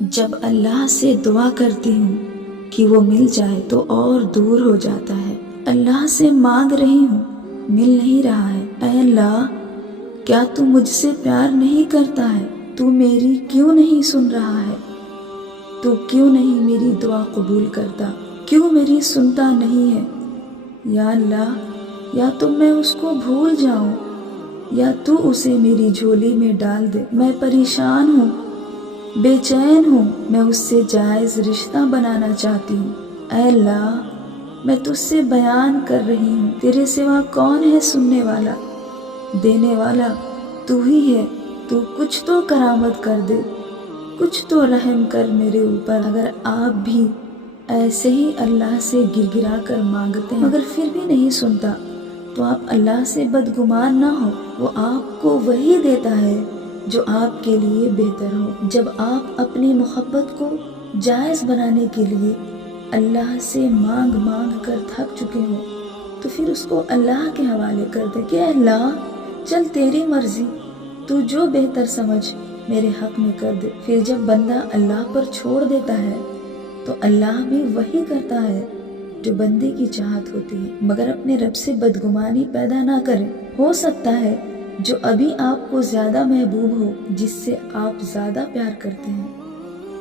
جب اللہ سے دعا کرتی ہوں کہ وہ مل جائے تو اور دور ہو جاتا ہے۔ اللہ سے مانگ رہی ہوں، مل نہیں رہا ہے۔ اے اللہ، کیا تو مجھ سے پیار نہیں کرتا ہے؟ تو میری کیوں نہیں سن رہا ہے؟ تو کیوں نہیں میری دعا قبول کرتا؟ کیوں میری سنتا نہیں ہے؟ یا اللہ، یا تو میں اس کو بھول جاؤں یا تو اسے میری جھولی میں ڈال دے۔ میں پریشان ہوں، بے چین ہوں، میں اس سے جائز رشتہ بنانا چاہتی ہوں۔ اے اللہ، میں تجھ سے بیان کر رہی ہوں، تیرے سوا کون ہے سننے والا، دینے والا تو ہی ہے۔ تو کچھ تو کرامت کر دے، کچھ تو رحم کر میرے اوپر۔ اگر آپ بھی ایسے ہی اللہ سے گر گرا کر مانگتے ہیں مگر پھر بھی نہیں سنتا تو آپ اللہ سے بدگمان نہ ہو، وہ آپ کو وہی دیتا ہے جو آپ کے لیے بہتر ہو۔ جب آپ اپنی محبت کو جائز بنانے کے لیے اللہ سے مانگ مانگ کر تھک چکے ہو تو پھر اس کو اللہ کے حوالے کر دیں کہ اللہ چل تیری مرضی، تو جو بہتر سمجھ میرے حق میں کر دے۔ پھر جب بندہ اللہ پر چھوڑ دیتا ہے تو اللہ بھی وہی کرتا ہے جو بندے کی چاہت ہوتی ہے، مگر اپنے رب سے بدگمانی پیدا نہ کریں۔ ہو سکتا ہے جو ابھی آپ کو زیادہ محبوب ہو، جس سے آپ زیادہ پیار کرتے ہیں،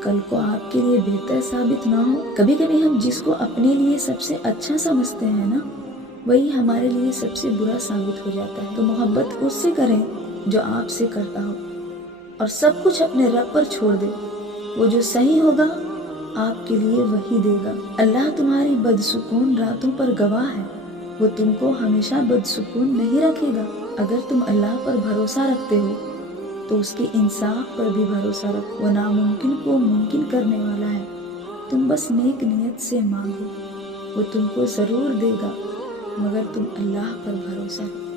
کل کو آپ کے لیے بہتر ثابت نہ ہو۔ کبھی کبھی ہم جس کو اپنے لیے سب سے اچھا سمجھتے ہیں نا، وہی ہمارے لیے سب سے برا ثابت ہو جاتا ہے۔ تو محبت اس سے کریں جو آپ سے کرتا ہو، اور سب کچھ اپنے رب پر چھوڑ دے، وہ جو صحیح ہوگا آپ کے لیے وہی دے گا۔ اللہ تمہاری بدسکون راتوں پر گواہ ہے، وہ تم کو ہمیشہ بدسکون نہیں رکھے گا۔ اگر تم اللہ پر بھروسہ رکھتے ہو تو اس کے انصاف پر بھی بھروسہ رکھو، وہ ناممکن کو ممکن کرنے والا ہے۔ تم بس نیک نیت سے مانگو، وہ تم کو ضرور دے گا، مگر تم اللہ پر بھروسہ رکھو۔